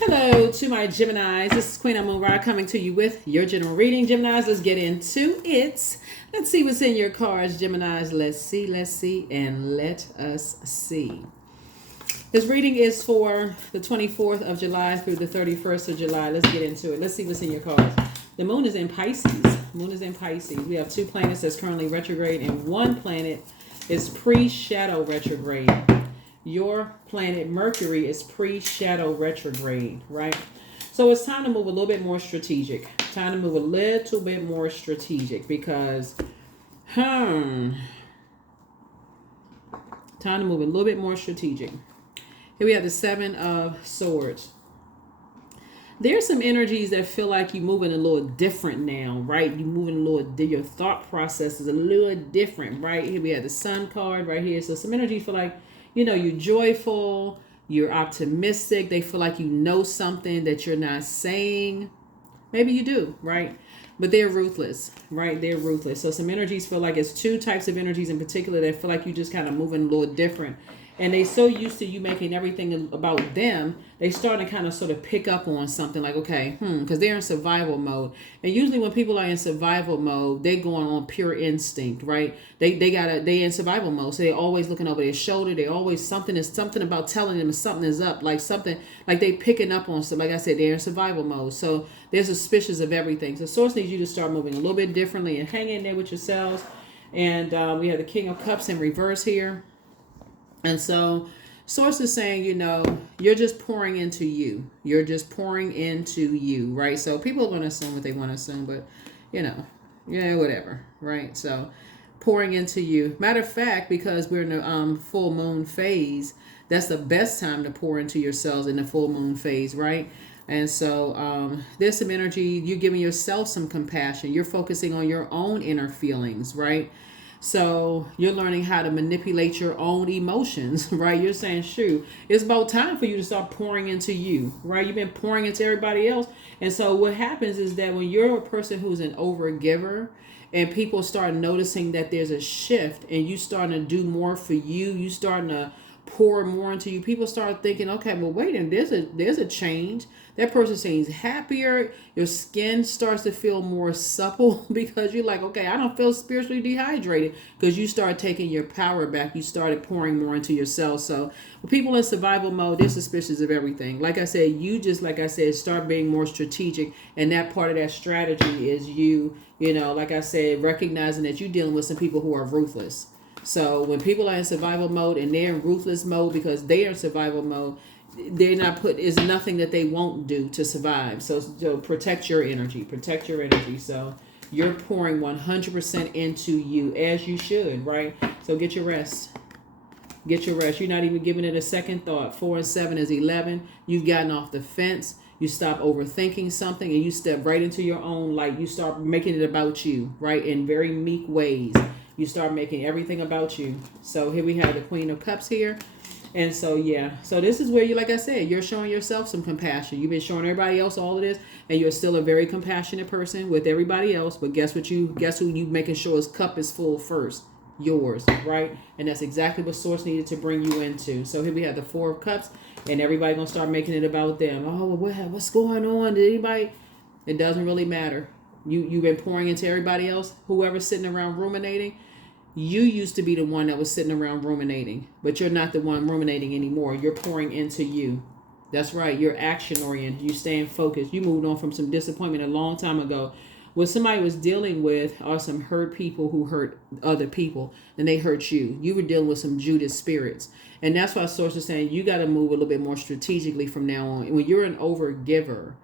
Hello to my Geminis. This is Queen Amun Ra coming to you with your general reading. Geminis, let's get into it. Let's see what's in your cards, Geminis. Let's see, and let us see. This reading is for the 24th of July through the 31st of July. Let's get into it. Let's see what's in your cards. The moon is in Pisces. Moon is in Pisces. We have two planets that's currently retrograde, and one planet is pre-shadow retrograde. Your planet Mercury is pre-shadow retrograde, right? So it's time to move a little bit more strategic. Time to move a little bit more strategic because, time to move a little bit more strategic. Here we have the Seven of Swords. There's some energies that feel like you're moving a little different now, right? You're moving a little, your thought process is a little different, right? Here we have the Sun card right here. So some energy feel like, you're joyful, you're optimistic. They feel like you know something that you're not saying. Maybe you do, right? But they're ruthless, right? They're ruthless. So some energies feel like it's two types of energies in particular that feel like you just kind of moving a little different. And they so used to you making everything about them, they start to kind of sort of pick up on something like, okay, because they're in survival mode. And usually when people are in survival mode, they're going on pure instinct, right? They in survival mode. So they're always looking over their shoulder. They always something about telling them something is up, like something like they picking up on stuff. Like I said, they're in survival mode. So they're suspicious of everything. So Source needs you to start moving a little bit differently and hang in there with yourselves. And we have the King of Cups in reverse here. And so Source is saying, you're just pouring into you. You're just pouring into you, right? So people are going to assume what they want to assume, but, whatever, right? So pouring into you. Matter of fact, because we're in the full moon phase, that's the best time to pour into yourselves in the full moon phase, right? And so there's some energy. You're giving yourself some compassion. You're focusing on your own inner feelings, right? So you're learning how to manipulate your own emotions, right? You're saying, shoot, it's about time for you to start pouring into you, right? You've been pouring into everybody else. And so what happens is that when you're a person who's an overgiver and people start noticing that there's a shift and you starting to do more for you, you starting to pour more into you, people start thinking, okay, well, wait, and there's a change. That person seems happier. Your skin starts to feel more supple because you're like, okay, I don't feel spiritually dehydrated because you start taking your power back. You started pouring more into yourself. So when people in survival mode, they're suspicious of everything. Like I said, start being more strategic. And that part of that strategy is like I said, recognizing that you're dealing with some people who are ruthless. So when people are in survival mode and they're in ruthless mode because they are in survival mode, they're not is nothing that they won't do to survive. So protect your energy. So you're pouring 100% into you as you should, right? So get your rest. You're not even giving it a second thought. 4 and 7 is 11. You've gotten off the fence. You stop overthinking something and you step right into your own light. You start making it about you, right? In very meek ways. You start making everything about you. So here we have the Queen of Cups here. And so, so this is where like I said, you're showing yourself some compassion. You've been showing everybody else all of this, and you're still a very compassionate person with everybody else. But guess who you making sure his cup is full first? Yours, right? And that's exactly what Source needed to bring you into. So here we have the Four of Cups, and everybody gonna start making it about them. Oh, what's going on? Did anybody? It doesn't really matter. You've been pouring into everybody else. Whoever's sitting around ruminating. You used to be the one that was sitting around ruminating, but you're not the one ruminating anymore. You're pouring into you. That's right. You're action oriented. You staying focused. You moved on from some disappointment a long time ago. What somebody was dealing with are some hurt people who hurt other people, and they hurt you. You were dealing with some Judas spirits. And that's why Source is saying you got to move a little bit more strategically from now on. When you're an overgiver,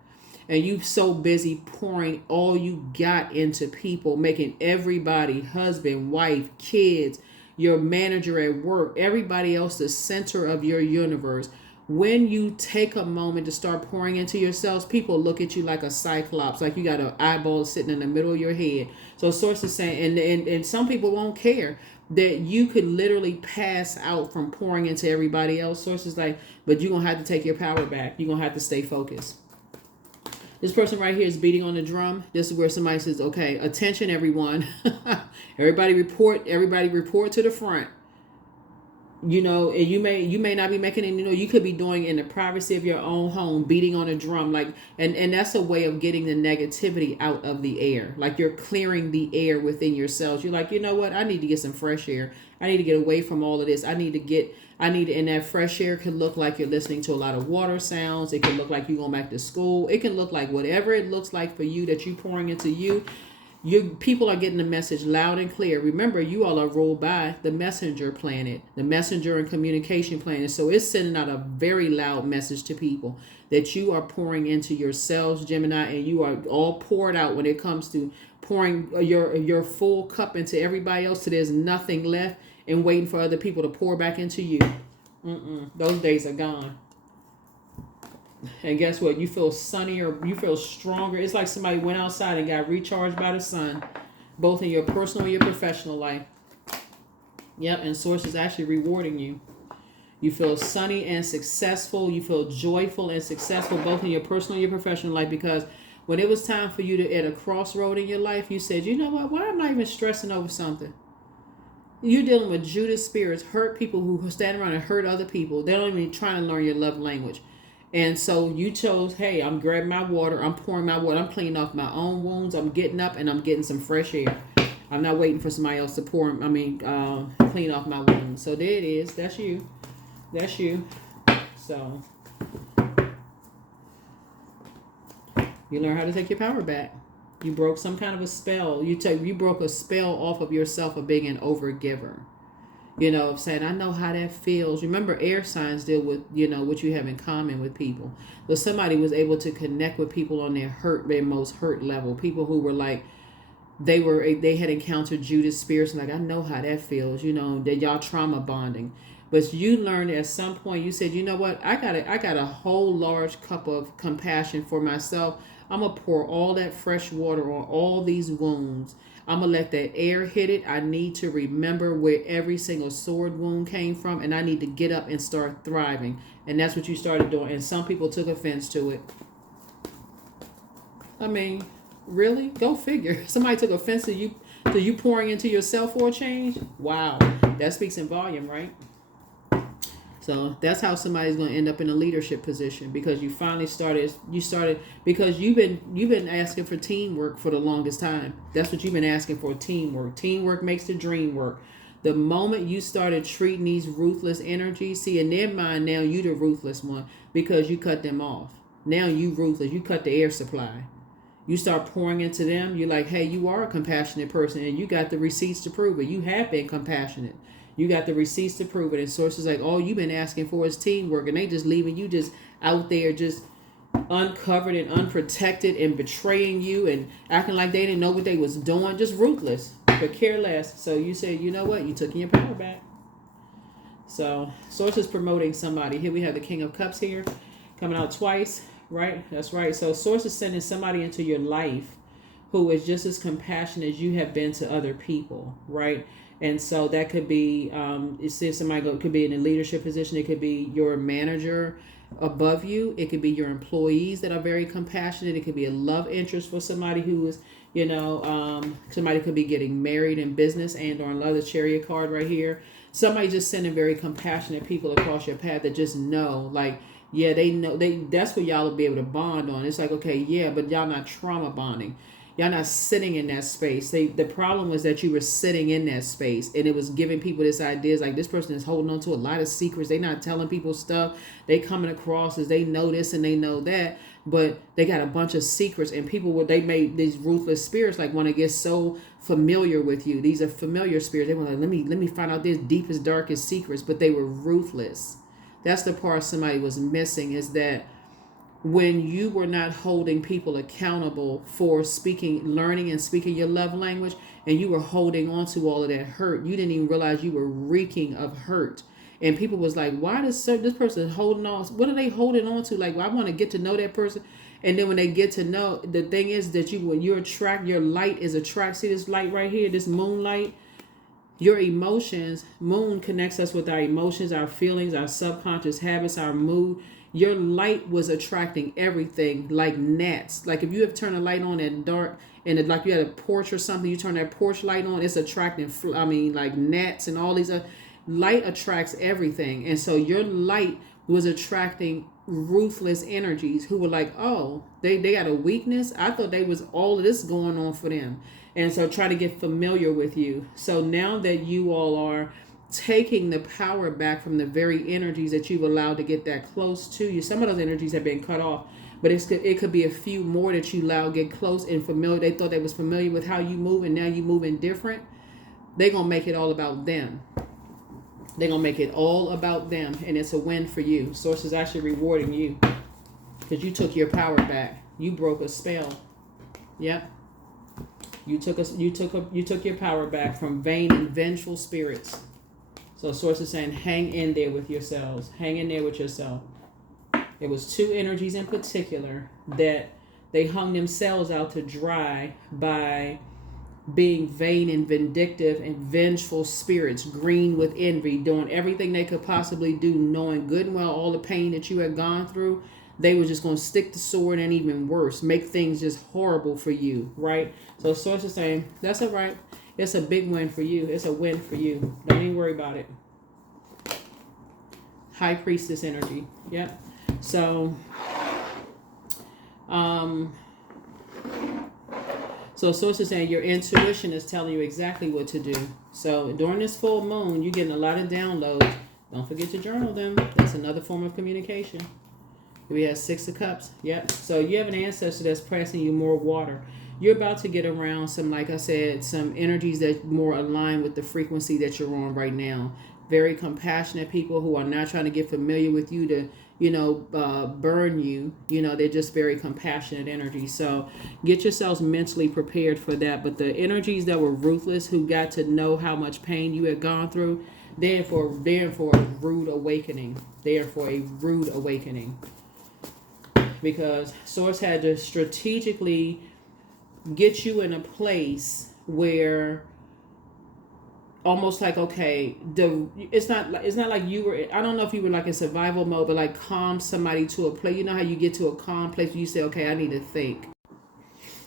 and you so busy pouring all you got into people, making everybody, husband, wife, kids, your manager at work, everybody else the center of your universe. When you take a moment to start pouring into yourselves, people look at you like a cyclops, like you got an eyeball sitting in the middle of your head. So Source is saying, and some people won't care that you could literally pass out from pouring into everybody else. Source is like, but you're going to have to take your power back. You're going to have to stay focused. This person right here is beating on the drum. This is where somebody says, okay, attention everyone. Everybody report to the front. You know, and you may not be making it, you know, you could be doing in the privacy of your own home, beating on a drum, like, and that's a way of getting the negativity out of the air. Like, you're clearing the air within yourselves. You're like, you know what, I need to get some fresh air. I need to get away from all of this. And that fresh air could look like you're listening to a lot of water sounds. It could look like you're going back to school. It can look like whatever it looks like for you, that you pouring into you. People are getting the message loud and clear. Remember, you all are ruled by the messenger planet, the messenger and communication planet. So it's sending out a very loud message to people that you are pouring into yourselves, Gemini, and you are all poured out when it comes to pouring your full cup into everybody else, so there's nothing left, and waiting for other people to pour back into you. Those days are gone. And guess what? You feel sunnier. You feel stronger. It's like somebody went outside and got recharged by the sun, both in your personal and your professional life. Yep, and Source is actually rewarding you. You feel sunny and successful. You feel joyful and successful, both in your personal and your professional life, because when it was time for you to at a crossroad in your life, you said, you know what? Why am I even stressing over something? You're dealing with Judas spirits, hurt people who stand around and hurt other people. They're not even trying to learn your love language. And so you chose, hey, I'm grabbing my water, I'm pouring my water, I'm cleaning off my own wounds, I'm getting up and I'm getting some fresh air. I'm not waiting for somebody else to clean off my wounds. So there it is. That's you. That's you. So you learn how to take your power back. You broke some kind of a spell. You broke a spell off of yourself of being an overgiver. You know, saying, I know how that feels. Remember, air signs deal with, you know, what you have in common with people. So somebody was able to connect with people on their most hurt level. People who were like, they had encountered Judas spirits, and like, I know how that feels, you know, that y'all trauma bonding. But you learned at some point, you said, you know what, I got a whole large cup of compassion for myself. I'm going to pour all that fresh water on all these wounds. I'm going to let that air hit it. I need to remember where every single sword wound came from, and I need to get up and start thriving. And that's what you started doing. And some people took offense to it. I mean, really? Go figure. Somebody took offense to you pouring into yourself for a change? Wow. That speaks in volume, right? So that's how somebody's going to end up in a leadership position, because you finally started because you've been asking for teamwork for the longest time. That's what you've been asking for, teamwork. Teamwork makes the dream work. The moment you started treating these ruthless energies, see, in their mind now you the ruthless one, because you cut them off. Now you ruthless. You cut the air supply. You start pouring into them. You're like, hey, you are a compassionate person, and you got the receipts to prove it. You have been compassionate. You got the receipts to prove it. And Sources like, all you've been asking for is teamwork. And they just leaving you just out there, just uncovered and unprotected, and betraying you and acting like they didn't know what they was doing. Just ruthless, but care less. So you said, you know what? You took your power back. So Sources promoting somebody. Here we have the King of Cups here coming out twice. Right? That's right. So Sources sending somebody into your life who is just as compassionate as you have been to other people. Right? And so that could be, if somebody could be in a leadership position, it could be your manager above you. It could be your employees that are very compassionate. It could be a love interest for somebody who is, you know, somebody could be getting married in business and or another Chariot card right here. Somebody just sending very compassionate people across your path that just know, like, yeah, they know, that's what y'all will be able to bond on. It's like, okay, yeah, but y'all not trauma bonding. Y'all not sitting in that space. The problem was that you were sitting in that space, and it was giving people this idea, like, this person is holding on to a lot of secrets. They not telling people stuff. They coming across as they know this and they know that, but they got a bunch of secrets, and they made these ruthless spirits like want to get so familiar with you. These are familiar spirits. They want to, let me find out their deepest, darkest secrets, but they were ruthless. That's the part somebody was missing, is that when you were not holding people accountable for learning and speaking your love language, and you were holding on to all of that hurt, you didn't even realize you were reeking of hurt. And people was like, why does this person holding on? What are they holding on to? Like, well, I want to get to know that person. And then when they get to know, the thing is that when you attract, your light is attract. See this light right here, this moonlight? Your emotions, moon connects us with our emotions, our feelings, our subconscious habits, our mood. Your light was attracting everything like gnats. Like if you have turned a light on at dark, and like you had a porch or something, you turn that porch light on, it's attracting, like gnats and all these other. light attracts everything. And so your light was attracting ruthless energies who were like, oh, they got a weakness. I thought they was all of this going on for them. And so try to get familiar with you. So now that you all are taking the power back from the very energies that you've allowed to get that close to you, some of those energies have been cut off, but it could be a few more that you allow get close and familiar. They thought they was familiar with how you move, and now you moving different. They're going to make it all about them. They're going to make it all about them, and it's a win for you. Source is actually rewarding you because you took your power back. You broke a spell. Yep. You took your power back from vain and vengeful spirits. So Source is saying, hang in there with yourselves. Hang in there with yourself. It was two energies in particular that they hung themselves out to dry by being vain and vindictive and vengeful spirits, green with envy, doing everything they could possibly do, knowing good and well all the pain that you had gone through. They were just going to stick the sword, and even worse, make things just horrible for you, right? So Source is saying, that's all right. It's a big win for you. It's a win for you. Don't even worry about it. High Priestess energy. Yep. So, so Source is saying your intuition is telling you exactly what to do. So during this full moon, you're getting a lot of downloads. Don't forget to journal them. That's another form of communication. We have 6 of Cups. Yep. So you have an ancestor that's pressing you more water. You're about to get around some, like I said, some energies that more align with the frequency that you're on right now. Very compassionate people who are not trying to get familiar with you to, burn you. They're just very compassionate energy. So get yourselves mentally prepared for that. But the energies that were ruthless, who got to know how much pain you had gone through, they're for a rude awakening. They're for a rude awakening. Because Source had to strategically get you in a place where almost like, okay, it's not like you were, I don't know if you were like in survival mode, but like calm somebody to a place. You know how you get to a calm place where you say, okay, I need to think.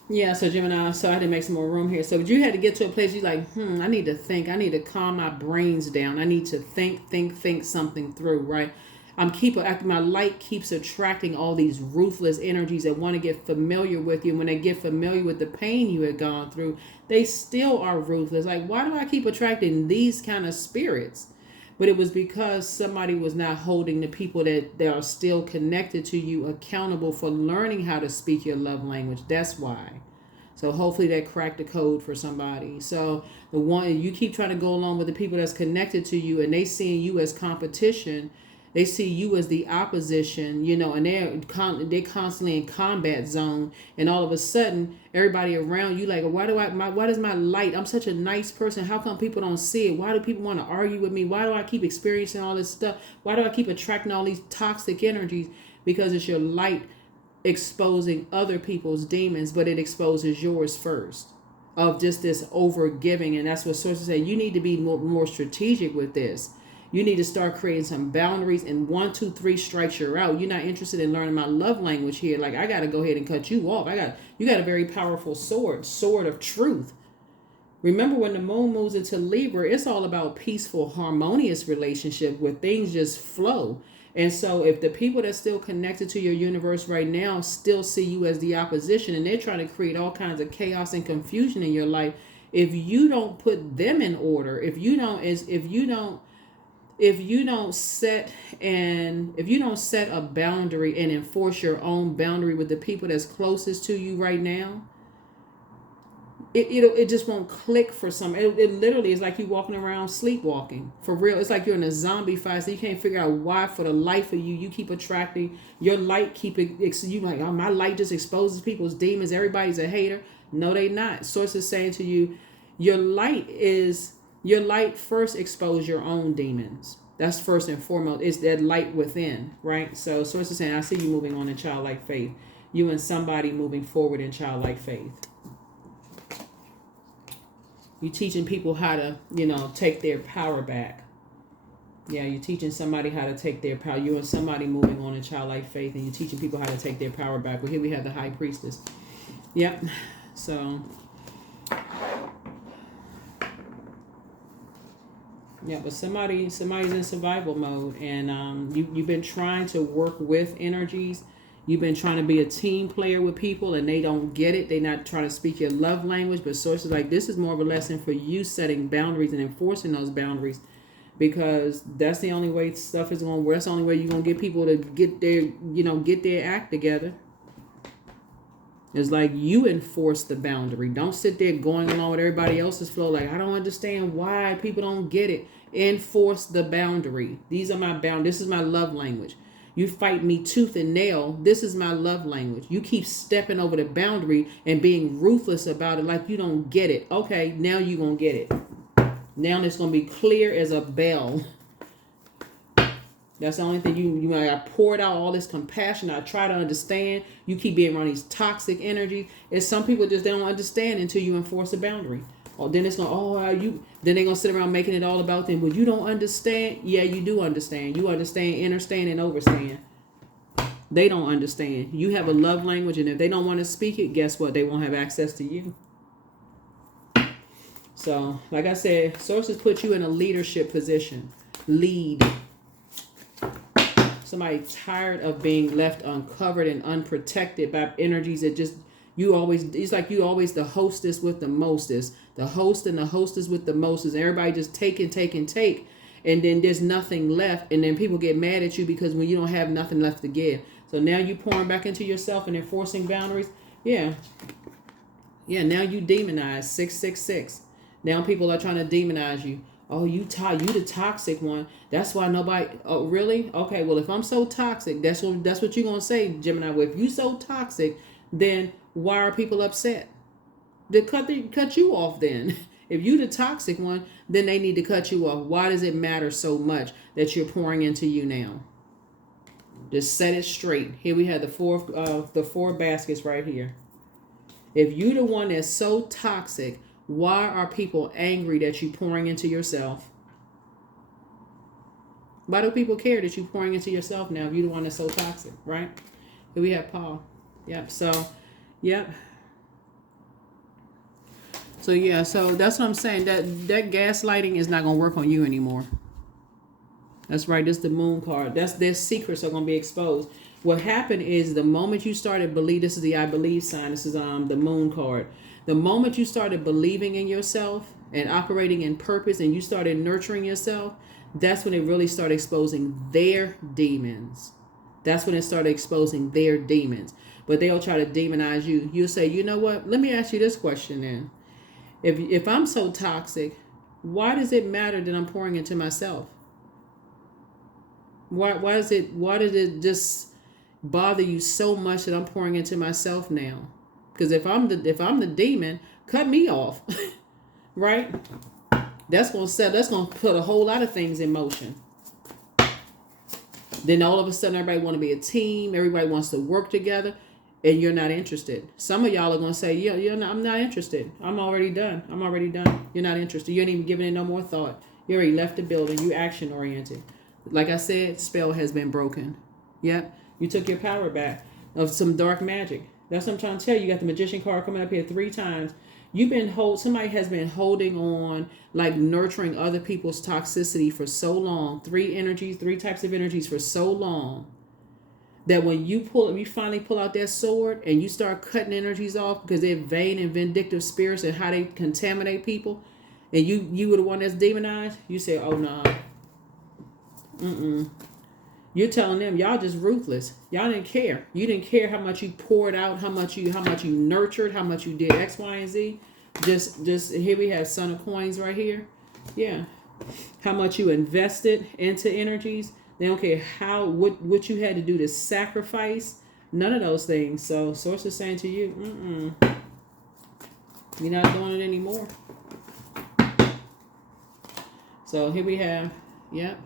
Yeah, so Gemini, so I had to make some more room here. So you had to get to a place you're like, I need to think. I need to calm my brains down. I need to think something through, right? My light keeps attracting all these ruthless energies that want to get familiar with you. When they get familiar with the pain you had gone through, they still are ruthless. Like, why do I keep attracting these kind of spirits? But it was because somebody was not holding the people that are still connected to you accountable for learning how to speak your love language. That's why. So hopefully that cracked the code for somebody. So the one you keep trying to go along with the people that's connected to you, and they seeing you as competition. They see you as the opposition, and they're constantly in combat zone. And all of a sudden, everybody around you like, why does my light? I'm such a nice person. How come people don't see it? Why do people want to argue with me? Why do I keep experiencing all this stuff? Why do I keep attracting all these toxic energies? Because it's your light exposing other people's demons, but it exposes yours first. Of just this over giving. And that's what sources say. You need to be more strategic with this. You need to start creating some boundaries, and 1, 2, 3 strikes you're out. You're not interested in learning my love language here. Like, I got to go ahead and cut you off. You got a very powerful sword of truth. Remember, when the moon moves into Libra, it's all about peaceful, harmonious relationship where things just flow. And so if the people that's still connected to your universe right now still see you as the opposition, and they're trying to create all kinds of chaos and confusion in your life, if you don't put them in order, if you don't set a boundary and enforce your own boundary with the people that's closest to you right now, it just won't click for some. It literally is like you walking around sleepwalking. For real. It's like you're in a zombie fight, so you can't figure out why for the life of you keep attracting your light. You like, oh, my light just exposes people's demons. Everybody's a hater. No, they not. Source is saying to you, your light first expose your own demons. That's first and foremost. It's that light within, right? So Source is saying, I see you moving on in childlike faith. You and somebody moving forward in childlike faith. You teaching people how to, take their power back. Yeah, you're teaching somebody how to take their power. You and somebody moving on in childlike faith, and you're teaching people how to take their power back. Well, here we have the High Priestess. Yep. So Yeah, but somebody's in survival mode, and you've been trying to work with energies. You've been trying to be a team player with people, and they don't get it. They're not trying to speak your love language. But sources like this is more of a lesson for you setting boundaries and enforcing those boundaries, because that's the only way stuff is going to work. That's the only way you're going to get people to get their act together. It's like you enforce the boundary. Don't sit there going along with everybody else's flow. Like, I don't understand why people don't get it. Enforce the boundary. These are my boundaries. This is my love language. You fight me tooth and nail. This is my love language. You keep stepping over the boundary and being ruthless about it like you don't get it. Okay, now you're going to get it. Now it's going to be clear as a bell. That's the only thing I poured out all this compassion. I try to understand. You keep being around these toxic energies. It's some people they don't understand until you enforce a boundary. Or then it's going, then they're going to sit around making it all about them. Well, you don't understand. Yeah, you do understand. You understand, understand, and overstand. They don't understand. You have a love language, and if they don't want to speak it, guess what? They won't have access to you. So, like I said, sources put you in a leadership position. Lead. Somebody tired of being left uncovered and unprotected by energies that just it's like you always the hostess with the mostest, the host and the hostess with the mostest. Everybody just take, and then there's nothing left, and then people get mad at you because when you don't have nothing left to give. So now you pouring back into yourself and enforcing boundaries. Yeah. Now you demonize 666. Now people are trying to demonize you. Oh, you the toxic one. That's why nobody. Oh, really? Okay. Well, if I'm so toxic, that's what you're gonna say, Gemini. Well, if you so toxic, then why are people upset? They cut you off. Then, if you the toxic one, then they need to cut you off. Why does it matter so much that you're pouring into you now? Just set it straight. Here we have the four baskets right here. If you the one that's so toxic, why are people angry that you pouring into yourself? Why do people care that you pouring into yourself now if you're the one that's so toxic, right? Here we have Paul. Yep. So, yep. So, yeah. So, that's what I'm saying. That gaslighting is not going to work on you anymore. That's right. This is the moon card. Their secrets are going to be exposed. What happened is the moment you started believe, this is the I believe sign. This is the moon card. The moment you started believing in yourself and operating in purpose and you started nurturing yourself, that's when it really started exposing their demons. That's when it started exposing their demons. But they'll try to demonize you. You'll say, you know what? Let me ask you this question then. If I'm so toxic, why does it matter that I'm pouring into myself? Why does it just bother you so much that I'm pouring into myself now? Because if I'm the demon, cut me off, right? That's gonna put a whole lot of things in motion. Then all of a sudden, everybody want to be a team. Everybody wants to work together, and you're not interested. Some of y'all are gonna say, "Yeah, I'm not interested. I'm already done. You're not interested. You ain't even giving it no more thought. You already left the building. You action oriented. Like I said, spell has been broken. Yep, you took your power back of some dark magic. That's what I'm trying to tell you. You got the magician card coming up here 3 times. Somebody has been holding on, like nurturing other people's toxicity for so long. 3 types of energies for so long that when you finally pull out that sword and you start cutting energies off because they're vain and vindictive spirits and how they contaminate people, and you were the one that's demonized, you say, oh no, You're telling them y'all just ruthless. Y'all didn't care. You didn't care how much you poured out, how much you nurtured, how much you did X, Y, and Z. Just here we have Son of Coins right here. Yeah. How much you invested into energies. They don't care what you had to do to sacrifice. None of those things. So source is saying to you, you're not doing it anymore. So here we have, yep.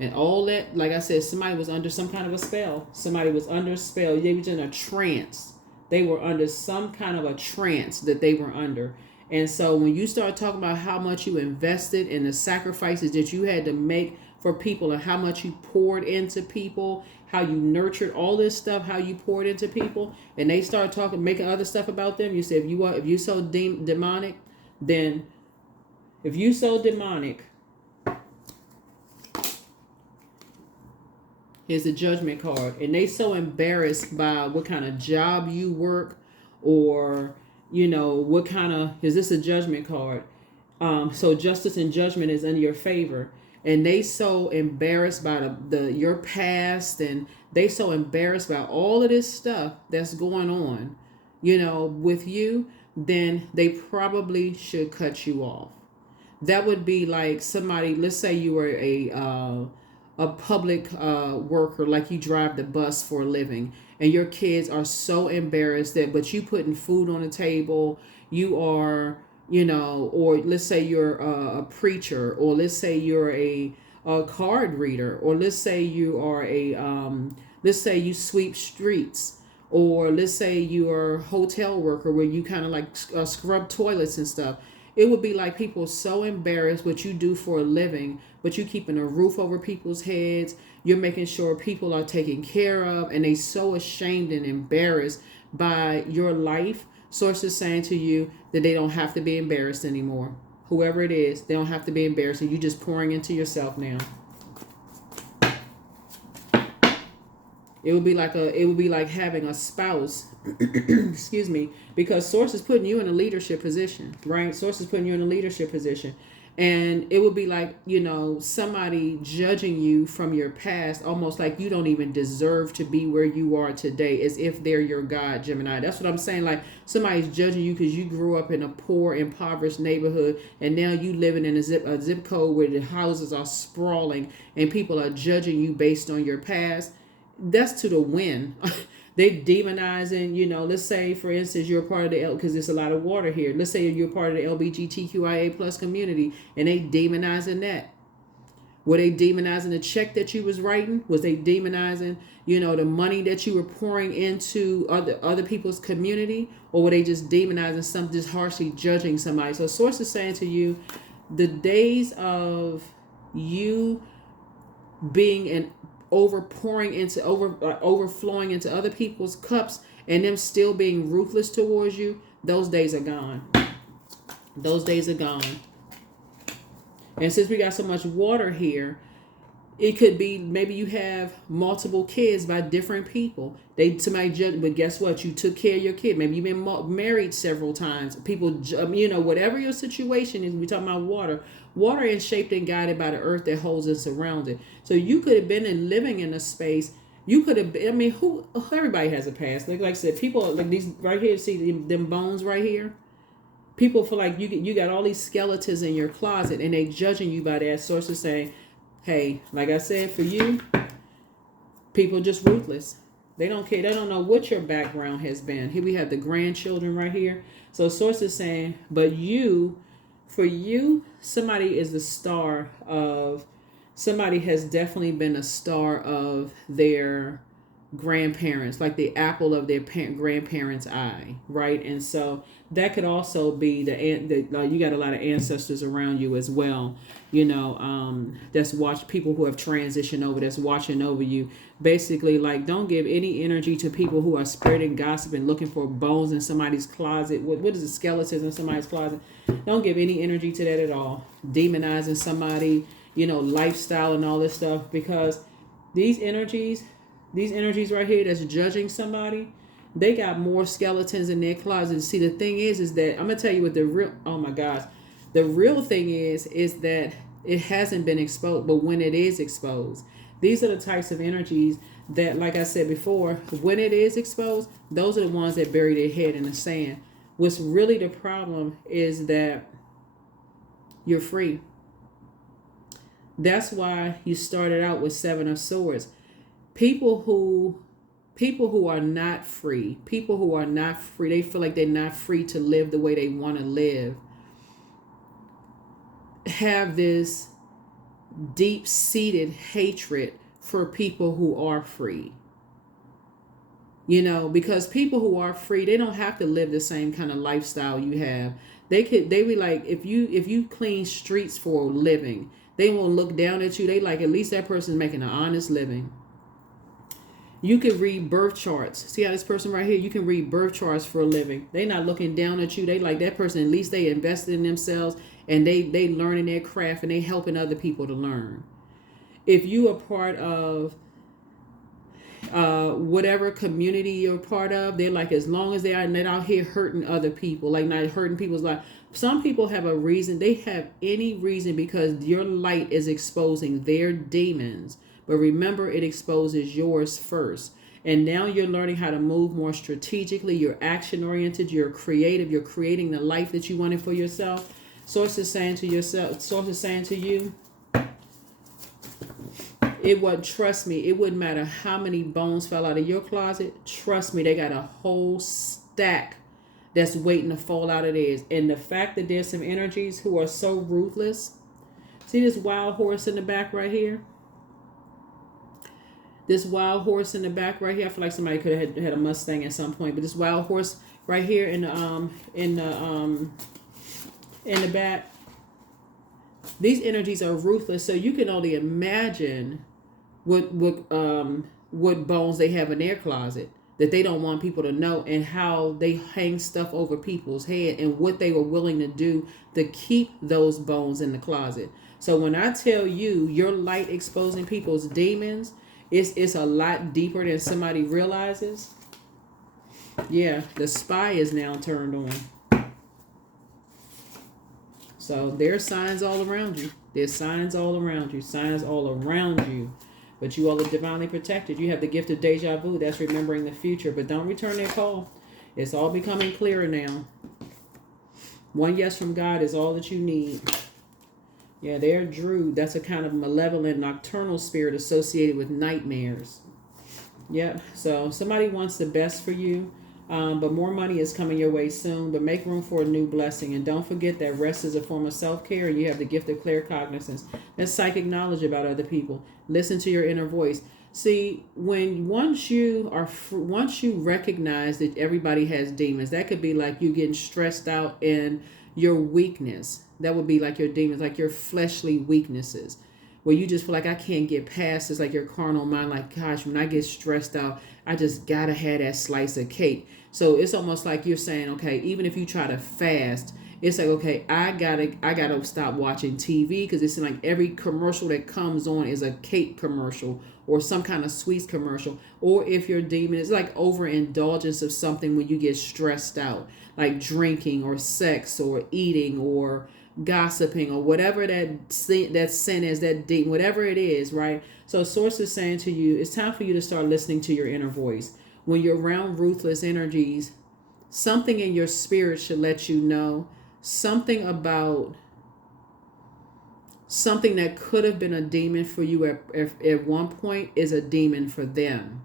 And all that, like I said, somebody was under some kind of a spell. Somebody was under a spell. They were in a trance. They were under some kind of a trance that they were under. And so when you start talking about how much you invested in the sacrifices that you had to make for people and how much you poured into people, how you nurtured all this stuff, how you poured into people, and they start making other stuff about them, you say, if you so demonic, then if you so demonic, Here's the Judgment card. And they so embarrassed by what kind of job you work, or, what kind of, is this a Judgment card? So justice and judgment is in your favor. And they so embarrassed by your past, and they so embarrassed by all of this stuff that's going on, with you, then they probably should cut you off. That would be like somebody, let's say you were a public worker, like you drive the bus for a living, and your kids are so embarrassed but you putting food on the table, you are, or let's say you're a preacher, or let's say you're a card reader, or let's say you are let's say you sweep streets, or let's say you're a hotel worker where you kind of like scrub toilets and stuff. It would be like people so embarrassed what you do for a living, but you keeping a roof over people's heads. You're making sure people are taken care of, and they so ashamed and embarrassed by your life. Source is saying to you that they don't have to be embarrassed anymore. Whoever it is, they don't have to be embarrassed, and you're just pouring into yourself now. It would be like having a spouse, excuse me, because Source is putting you in a leadership position, right? Source is putting you in a leadership position. And it would be like, somebody judging you from your past, almost like you don't even deserve to be where you are today, as if they're your God, Gemini. That's what I'm saying. Like somebody's judging you because you grew up in a poor, impoverished neighborhood, and now you living in a zip code where the houses are sprawling and people are judging you based on your past. That's to the wind. They demonizing, let's say, for instance, you're a part of the because there's a lot of water here. Let's say you're part of the LGBTQIA plus community, and they demonizing that. Were they demonizing the check that you was writing? Was they demonizing, the money that you were pouring into other people's community? Or were they just demonizing just harshly judging somebody? So Source is saying to you, the days of you being an overflowing into other people's cups and them still being ruthless towards you, those days are gone. Those days are gone. And since we got so much water here, it could be maybe you have multiple kids by different people. Somebody judge, but guess what? You took care of your kid. Maybe you've been married several times. People, whatever your situation is, we're talking about water. Water is shaped and guided by the earth that holds us around it. So you could have been living in a space. You could have been, everybody has a past. Like I said, people like these right here, see them bones right here? People feel like you got all these skeletons in your closet, and they judging you by that. Source is saying, hey, like I said, for you, people just ruthless. They don't care. They don't know what your background has been. Here we have the grandchildren right here. So Source is saying, but for you, somebody is the star of, somebody has definitely been a star of their grandparents, like the apple of their grandparents' eye, right? And so that could also be you got a lot of ancestors around you as well, that's people who have transitioned over, that's watching over you. Basically, like, don't give any energy to people who are spreading gossip and looking for bones in somebody's closet. What is it, skeletons in somebody's closet? Don't give any energy to that at all. Demonizing somebody, lifestyle and all this stuff, because these energies right here that's judging somebody, they got more skeletons in their closet. See, the thing is that I'm gonna tell you what the real thing is that it hasn't been exposed. But when it is exposed, these are the types of energies that, like I said before, when it is exposed, those are the ones that bury their head in the sand. What's really the problem is that you're free. That's why you started out with Seven of Swords. People who are not free, they feel like they're not free to live the way they want to live, have this deep-seated hatred for people who are free. Because people who are free, they don't have to live the same kind of lifestyle you have. They be like, if you clean streets for a living, they won't look down at you. They like, at least that person's making an honest living. You can read birth charts. See how this person right here, you can read birth charts for a living. They not looking down at you. They like that person, at least they invested in themselves, and they learning their craft, and they helping other people to learn. If you are part of Whatever community you're part of, they're like, as long as they are not out here hurting other people, like not hurting people's life. Some people have a reason, they have any reason, because your light is exposing their demons. But remember, it exposes yours first. And now you're learning how to move more strategically. You're action oriented, you're creative, you're creating the life that you wanted for yourself. Source is saying to yourself, source is saying to you, trust me, it wouldn't matter how many bones fell out of your closet. Trust me, they got a whole stack that's waiting to fall out of theirs. And the fact that there's some energies who are so ruthless. See this wild horse in the back right here? This wild horse in the back right here. I feel like somebody could have had a Mustang at some point, but this wild horse right here in the back. These energies are ruthless, so you can only imagine what bones they have in their closet that they don't want people to know, and how they hang stuff over people's head, and what they were willing to do to keep those bones in the closet. So when I tell you your light exposing people's demons, it's a lot deeper than somebody realizes. Yeah, the spy is now turned on. So there's signs all around you. There's signs all around you. Signs all around you. But you all are divinely protected. You have the gift of deja vu. That's remembering the future. But don't return their call. It's all becoming clearer now. One yes from God is all that you need. Yeah, they're Druid. That's a kind of malevolent nocturnal spirit associated with nightmares. Yep. So somebody wants the best for you. But more money is coming your way soon. But make room for a new blessing. And don't forget that rest is a form of self-care. You have the gift of clear cognizance. That's psychic knowledge about other people. Listen to your inner voice. See, once you recognize that everybody has demons, that could be like you getting stressed out in your weakness. That would be like your demons, like your fleshly weaknesses, where you just feel like I can't get past this, like your carnal mind, like, gosh, when I get stressed out, I just gotta have that slice of cake. So it's almost like you're saying, okay, even if you try to fast, it's like, okay, I gotta stop watching TV, because it's like every commercial that comes on is a cake commercial or some kind of sweets commercial. Or if your demon is like overindulgence of something when you get stressed out, like drinking or sex or eating or gossiping or whatever that sin is, that demon, whatever it is, right? So source is saying to you, it's time for you to start listening to your inner voice. When you're around ruthless energies, something in your spirit should let you know something about something that could have been a demon for you at one point is a demon for them.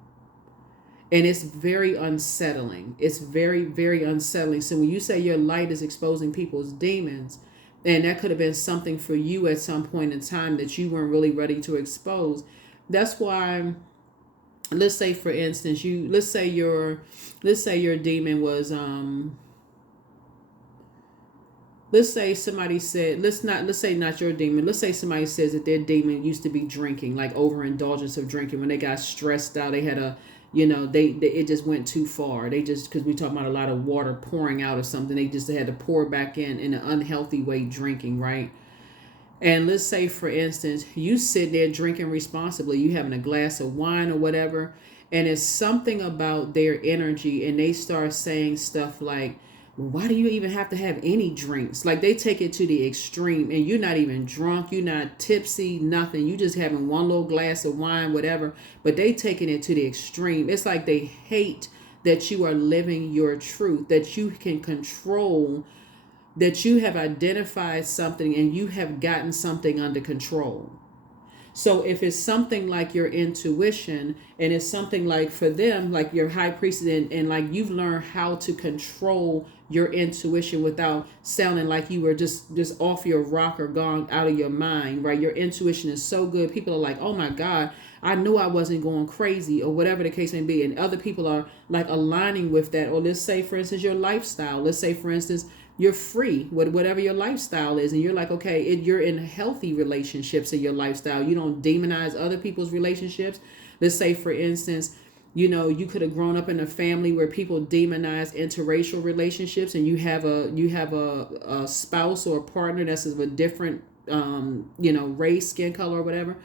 And it's very unsettling. It's very, very unsettling. So when you say your light is exposing people's demons, and that could have been something for you at some point in time that you weren't really ready to expose. That's why, let's say for instance, let's say your demon was let's say somebody said, let's say not your demon. Let's say somebody says that their demon used to be drinking, like overindulgence of drinking. When they got stressed out, they had it just went too far. They just, because we talking about a lot of water pouring out or something, they just had to pour back in an unhealthy way, drinking, right? And let's say, for instance, you sit there drinking responsibly, you having a glass of wine or whatever, and it's something about their energy, and they start saying stuff like, why do you even have to have any drinks? Like they take it to the extreme, and you're not even drunk, you're not tipsy, nothing. You just having one little glass of wine, whatever, but they taking it to the extreme. It's like they hate that you are living your truth, that you can control, that you have identified something and you have gotten something under control. So if it's something like your intuition, and it's something like for them, like your high priestess, and like you've learned how to control your intuition without sounding like you were just off your rocker, gone out of your mind, right? Your intuition is so good. People are like, oh my God, I knew I wasn't going crazy, or whatever the case may be. And other people are like aligning with that. Or let's say, for instance, your lifestyle. Let's say, for instance, you're free with whatever your lifestyle is, and you're like, okay, you're in healthy relationships in your lifestyle. You don't demonize other people's relationships. Let's say, for instance, you could have grown up in a family where people demonize interracial relationships, and you have a spouse or a partner that's of a different race, skin color, or whatever.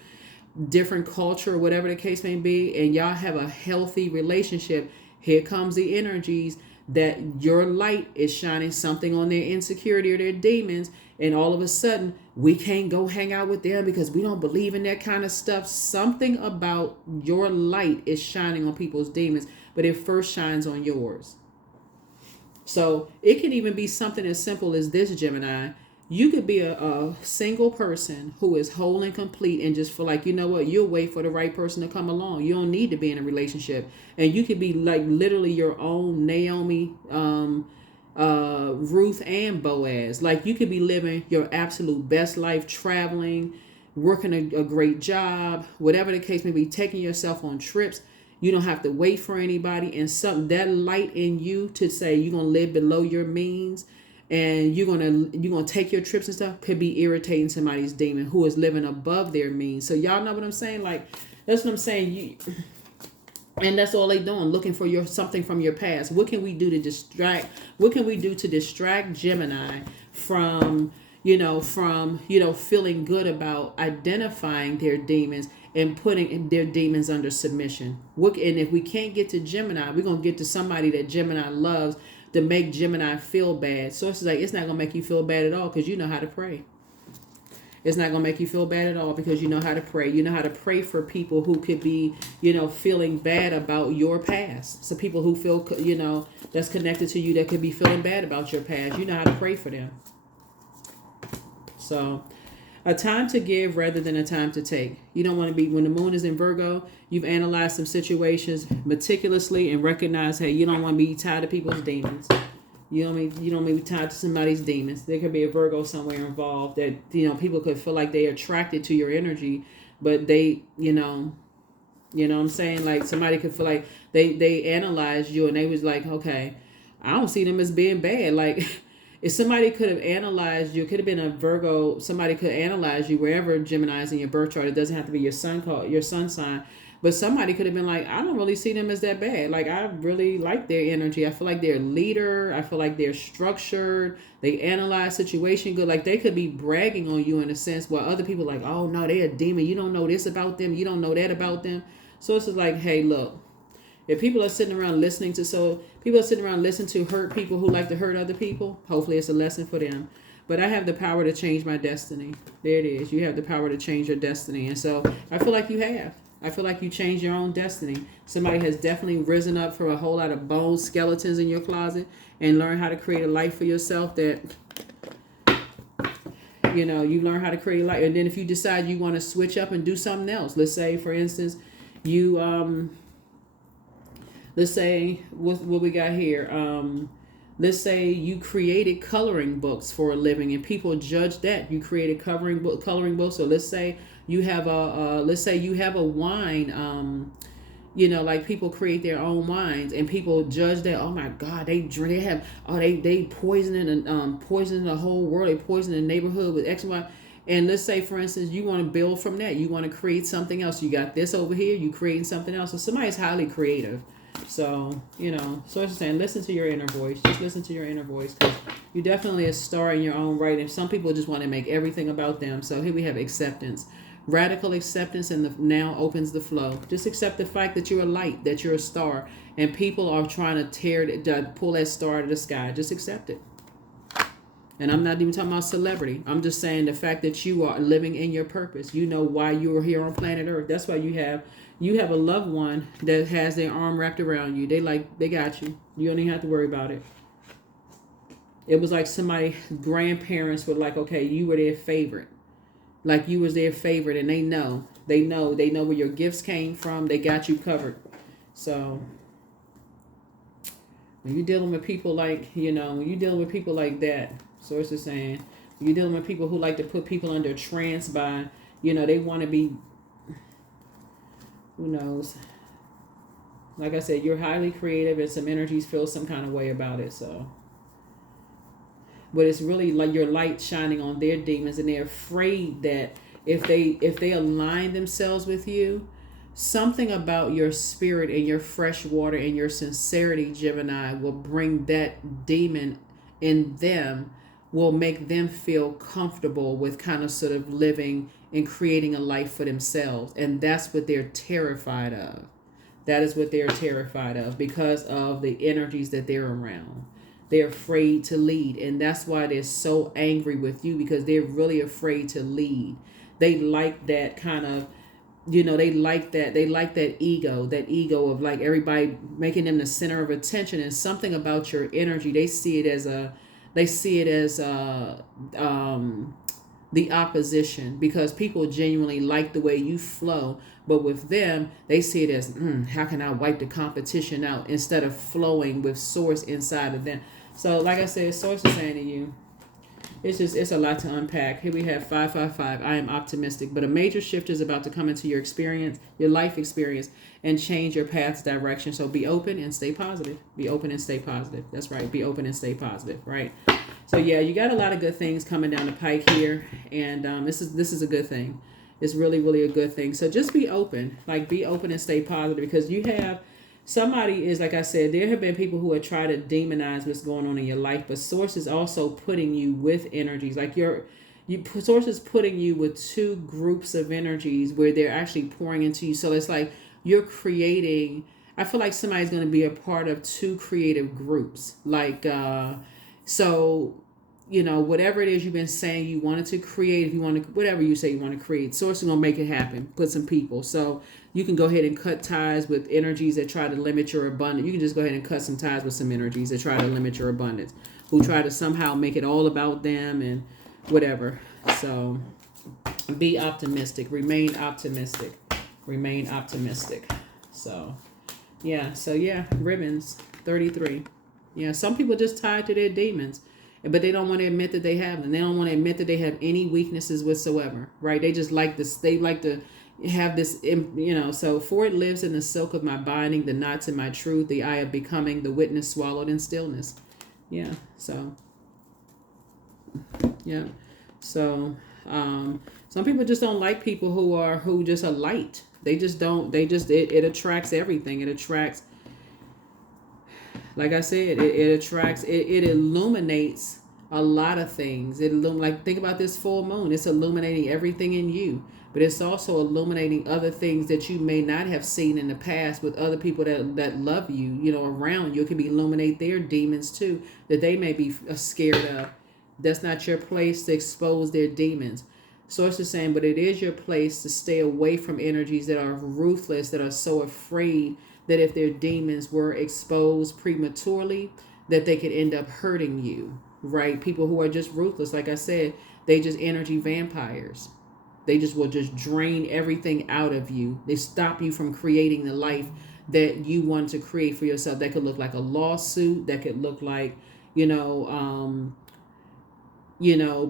different culture, or whatever the case may be, and y'all have a healthy relationship, here comes the energies that your light is shining something on their insecurity or their demons, and all of a sudden we can't go hang out with them because we don't believe in that kind of stuff. Something about your light is shining on people's demons, but it first shines on yours. So it can even be something as simple as this, Gemini. You could be a single person who is whole and complete and just feel like, you know what, you'll wait for the right person to come along. You don't need to be in a relationship. And you could be like literally your own Naomi, Ruth and Boaz. Like you could be living your absolute best life, traveling, working a great job, whatever the case may be, taking yourself on trips. You don't have to wait for anybody, and that light in you to say you're gonna live below your means and you're gonna take your trips and stuff could be irritating somebody's demon who is living above their means. So y'all know what I'm saying? Like that's what I'm saying. And that's all they doing, looking for something from your past. What can we do to distract? What can we do to distract Gemini from feeling good about identifying their demons and putting their demons under submission? And if we can't get to Gemini, we're gonna get to somebody that Gemini loves to make Gemini feel bad. So it's like it's not gonna make you feel bad at all because you know how to pray. It's not going to make you feel bad at all because you know how to pray. You know how to pray for people who could be, feeling bad about your past. So people who feel, that's connected to you that could be feeling bad about your past. You know how to pray for them. So a time to give rather than a time to take. You don't want to be, when the moon is in Virgo, you've analyzed some situations meticulously and recognize, hey, you don't want to be tied to people's demons. You don't want to be tied to somebody's demons. There could be a Virgo somewhere involved that, people could feel like they're attracted to your energy, but they, you know what I'm saying? Like somebody could feel like they analyzed you and they was like, okay, I don't see them as being bad. Like if somebody could have analyzed you, it could have been a Virgo, somebody could analyze you wherever Gemini is in your birth chart. It doesn't have to be your sun sign. But somebody could have been like, I don't really see them as that bad. Like, I really like their energy. I feel like they're a leader. I feel like they're structured. They analyze situation good. Like, they could be bragging on you in a sense while other people are like, oh, no, they're a demon. You don't know this about them. You don't know that about them. So it's just like, hey, look, if people are sitting around listening to hurt people who like to hurt other people, hopefully it's a lesson for them. But I have the power to change my destiny. There it is. You have the power to change your destiny. And so I feel like you have. I feel like you changed your own destiny. Somebody has definitely risen up from a whole lot of bones, skeletons in your closet and learned how to create a life for yourself that, you learn how to create a life. And then if you decide you want to switch up and do something else, let's say, for instance, you, let's say what we got here. Let's say you created coloring books for a living and people judge that. You created coloring books. So let's say you have a wine, like people create their own wines and people judge that. Oh my God, they poisoning the whole world. They poison the neighborhood with X and Y. And let's say, for instance, you want to build from that. You want to create something else. You got this over here. You creating something else. So somebody's highly creative. So, so it's saying, listen to your inner voice. Just listen to your inner voice because you're definitely a star in your own right. And some people just want to make everything about them. So here we have acceptance. Radical acceptance now opens the flow. Just accept the fact that you're a light, that you're a star. And people are trying to pull that star out of the sky. Just accept it. And I'm not even talking about celebrity. I'm just saying the fact that you are living in your purpose. You know why you are here on planet Earth. That's why you have a loved one that has their arm wrapped around you. They got you. You don't even have to worry about it. It was like somebody's grandparents were like, okay, you were their favorite. Like you was their favorite and they know where your gifts came from. They got you covered. So when you're dealing with people like, when you're dealing with people like that, so it's just saying, you're dealing with people who like to put people under trance by, they want to be, who knows? Like I said, you're highly creative and some energies feel some kind of way about it. So, but it's really like your light shining on their demons and they're afraid that if they align themselves with you, something about your spirit and your fresh water and your sincerity, Gemini, will bring that demon in them will make them feel comfortable with kind of sort of living and creating a life for themselves. And that's what they're terrified of. That is what they're terrified of because of the energies that they're around. They're afraid to lead. And that's why they're so angry with you, because they're really afraid to lead. They like that kind of, they like that ego of like everybody making them the center of attention. And something about your energy, they see it as the opposition, because people genuinely like the way you flow. But with them, they see it as, how can I wipe the competition out, instead of flowing with source inside of them. So like I said, source is saying to you, it's a lot to unpack. Here we have 555. I am optimistic, but a major shift is about to come into your experience, your life experience, and change your path's direction. So be open and stay positive. Be open and stay positive. That's right. Be open and stay positive. Right. So yeah, you got a lot of good things coming down the pike here, and this is a good thing. It's really, really a good thing. So just be open, be open and stay positive, because you have somebody is, like I said, there have been people who have tried to demonize what's going on in your life, but source is also putting you with energies. Like source is putting you with two groups of energies where they're actually pouring into you. So it's like you're creating, I feel like somebody's going to be a part of two creative groups. So whatever it is you've been saying you wanted to create, if you want to, whatever you say you want to create, source is going to make it happen. Put some people. So you can go ahead and cut ties with energies that try to limit your abundance. You can just go ahead and cut some ties with some energies that try to limit your abundance, who try to somehow make it all about them and whatever. So be optimistic. Remain optimistic. Remain optimistic. So yeah, ribbons, 33. Yeah, some people just tied to their demons, but they don't want to admit that they have them. They don't want to admit that they have any weaknesses whatsoever, right? They just like this. They like to have this, so for it lives in the silk of my binding, the knots in my truth, the eye of becoming, the witness swallowed in stillness. Yeah. So, yeah. So, some people just don't like people who just are light. They just don't, it attracts everything. It attracts, like I said, it attracts, it illuminates a lot of things. Think about this full moon. It's illuminating everything in you, but it's also illuminating other things that you may not have seen in the past with other people that love you, around you. It can be illuminate their demons too, that they may be scared of. That's not your place to expose their demons. Source is saying, but it is your place to stay away from energies that are ruthless, that are so afraid that if their demons were exposed prematurely, that they could end up hurting you, right? People who are just ruthless, like I said, they just energy vampires. They just will just drain everything out of you. They stop you from creating the life that you want to create for yourself. That could look like a lawsuit. That could look like,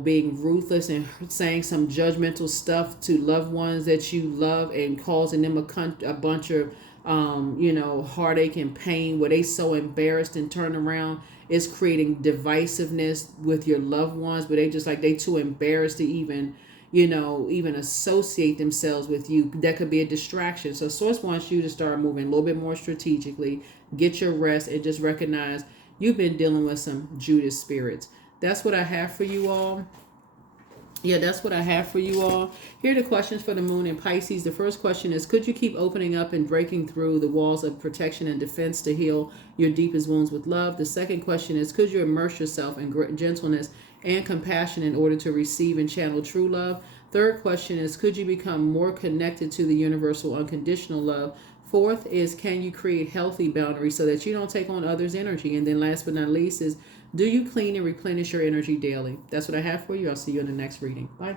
being ruthless and saying some judgmental stuff to loved ones that you love and causing them a bunch of heartache and pain, where they so embarrassed and turn around. It's creating divisiveness with your loved ones, but they too embarrassed to even associate themselves with you. That could be a distraction. So source wants you to start moving a little bit more strategically, get your rest, and just recognize you've been dealing with some Judas spirits. That's what I have for you all. Yeah, that's what I have for you all. Here are the questions for the moon in Pisces. The first question is, could you keep opening up and breaking through the walls of protection and defense to heal your deepest wounds with love? The second question is, could you immerse yourself in gentleness and compassion in order to receive and channel true love? Third question is, could you become more connected to the universal unconditional love? Fourth is, can you create healthy boundaries so that you don't take on others' energy? And then last but not least is, do you clean and replenish your energy daily? That's what I have for you. I'll see you in the next reading. Bye.